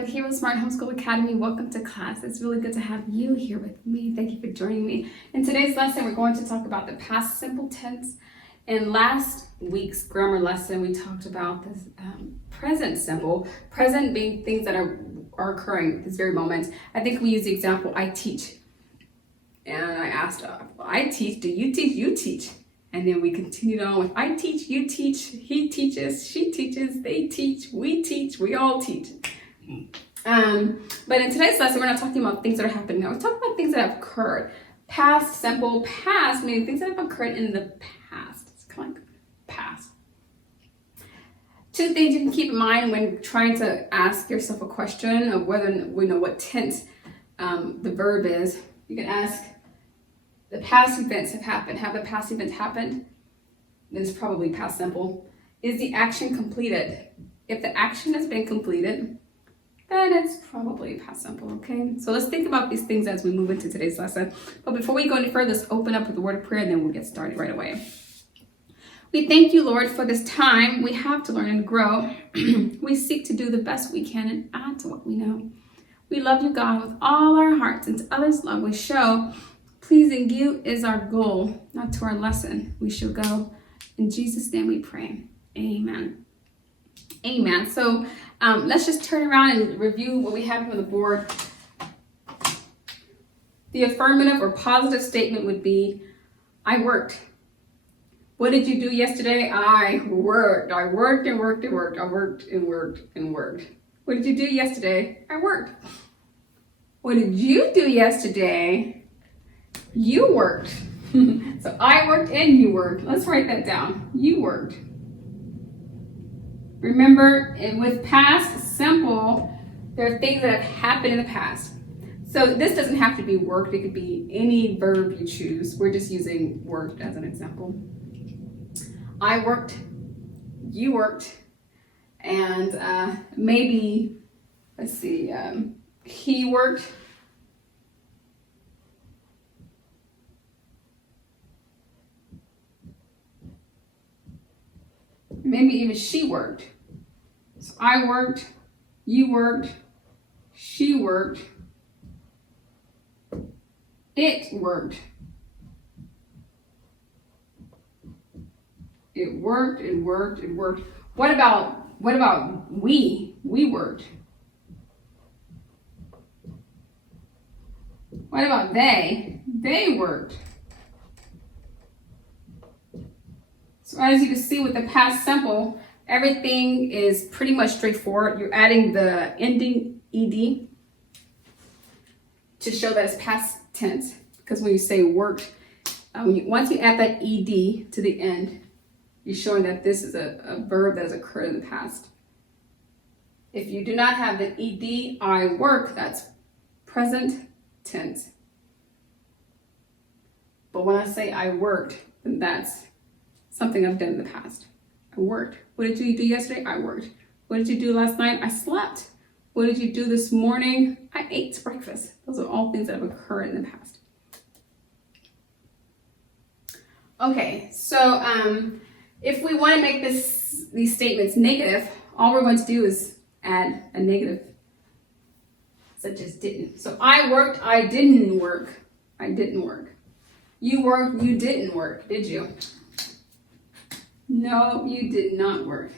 with Heroesmart Homeschool Academy. Welcome to class. It's really good to have you here with me. Thank you for joining me. In today's lesson, we're going to talk about the past simple tense. In last week's grammar lesson, we talked about this present simple. Present being things that are occurring at this very moment. I think we used the example, I teach. And I asked, I teach, do you teach? You teach. And then we continued on with I teach, you teach, he teaches, she teaches, they teach, we all teach. But in today's lesson, we're not talking about things that are happening now. We're talking about things that have occurred. Past, simple, past, meaning things that have occurred in the past. It's kind of like past. Two things you can keep in mind when trying to ask yourself a question of whether we know what tense the verb is. You can ask, the past events have happened. Have the past events happened? Then it's probably past simple. Is the action completed? If the action has been completed, then it's probably past simple, okay? So let's think about these things as we move into today's lesson. But before we go any further, let's open up with a word of prayer and then we'll get started right away. We thank you, Lord, for this time we have to learn and grow. We seek to do the best we can and add to what we know. We love you, God, with all our hearts, and to others' love we show. Pleasing you is our goal, not to our lesson. We shall go. In Jesus' name we pray. Amen. Amen. So let's just turn around and review what we have on the board. The affirmative or positive statement would be, I worked. What did you do yesterday? I worked. I worked and worked and worked. I worked and worked and worked. What did you do yesterday? I worked. What did you do yesterday? You worked. So I worked and you worked. Let's write that down. You worked. Remember, with past simple, there are things that have happened in the past. So this doesn't have to be worked. It could be any verb you choose. We're just using worked as an example. I worked. You worked. And maybe, let's see, he worked. Maybe even she worked. So I worked, you worked, she worked, it worked. It worked, it worked, it worked. What about we? We worked. What about they? They worked. So as you can see with the past simple, everything is pretty much straightforward. You're adding the ending ed to show that it's past tense. Because when you say worked, once you add that ed to the end, you're showing that this is a verb that has occurred in the past. If you do not have the ed, I work, that's present tense. But when I say I worked, then that's something I've done in the past. I worked. What did you do yesterday? I worked. What did you do last night? I slept. What did you do this morning? I ate breakfast. Those are all things that have occurred in the past. Okay, so if we want to make these statements negative, all we're going to do is add a negative, such as didn't. So I worked, I didn't work. I didn't work. You worked, you didn't work, did you? No, you did not work.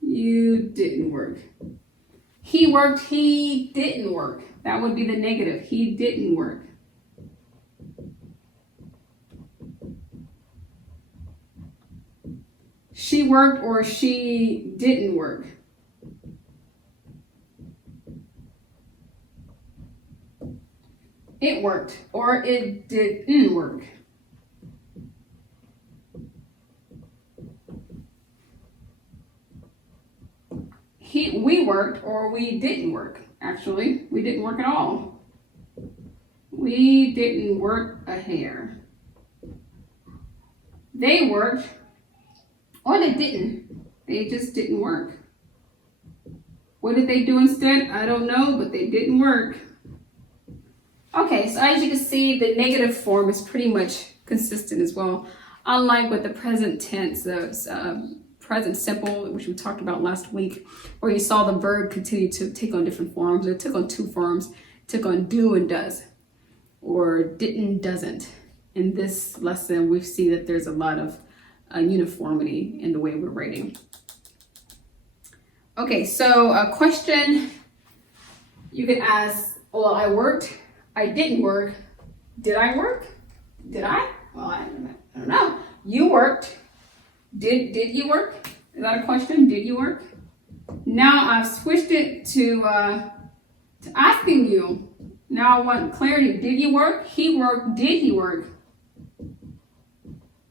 You didn't work. He worked, he didn't work. That would be the negative. He didn't work. She worked or she didn't work. It worked or it didn't work. We worked or we didn't work. Actually, we didn't work at all. We didn't work a hair. They worked or they didn't. They just didn't work. What did they do instead? I don't know, but they didn't work. Okay, so as you can see, the negative form is pretty much consistent as well. Unlike with the present tense, the present simple, which we talked about last week, where you saw the verb continue to take on different forms. It took on two forms, took on do and does, or didn't, doesn't. In this lesson, we see that there's a lot of uniformity in the way we're writing. Okay, so a question you could ask, well, I worked, I didn't work, did I work? Did I? Well, I don't know. You worked. Did you work? Is that a question? Did you work? Now I've switched it to asking you. Now I want clarity. Did you work? He worked. Did he work?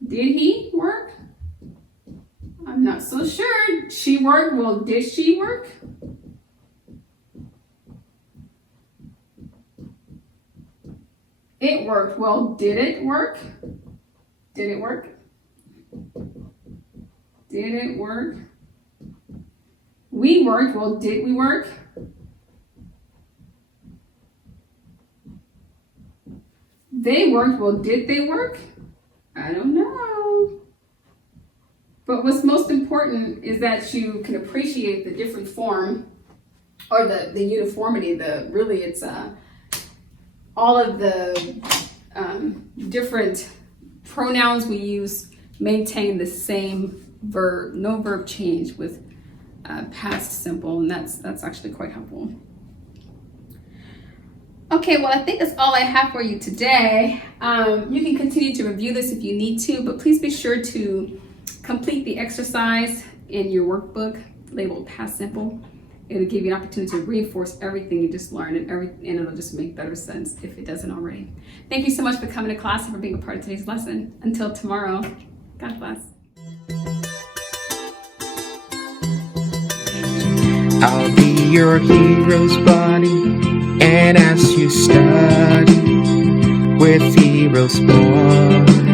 Did he work? I'm not so sure. She worked. Well, did she work? It worked. Well, did it work? Did it work? Did it work? We worked. Well, did we work? They worked. Well, did they work? I don't know. But what's most important is that you can appreciate the different form or the uniformity. It's all of the different pronouns we use maintain the same verb, no verb change with past simple, and that's actually quite helpful. Okay, well, I think that's all I have for you today. You can continue to review this if you need to, but please be sure to complete the exercise in your workbook labeled past simple. It'll give you an opportunity to reinforce everything you just learned, and it'll just make better sense if it doesn't already. Thank you so much for coming to class and for being a part of today's lesson. Until tomorrow, God bless. I'll be your hero's buddy, and as you study with Heroesmart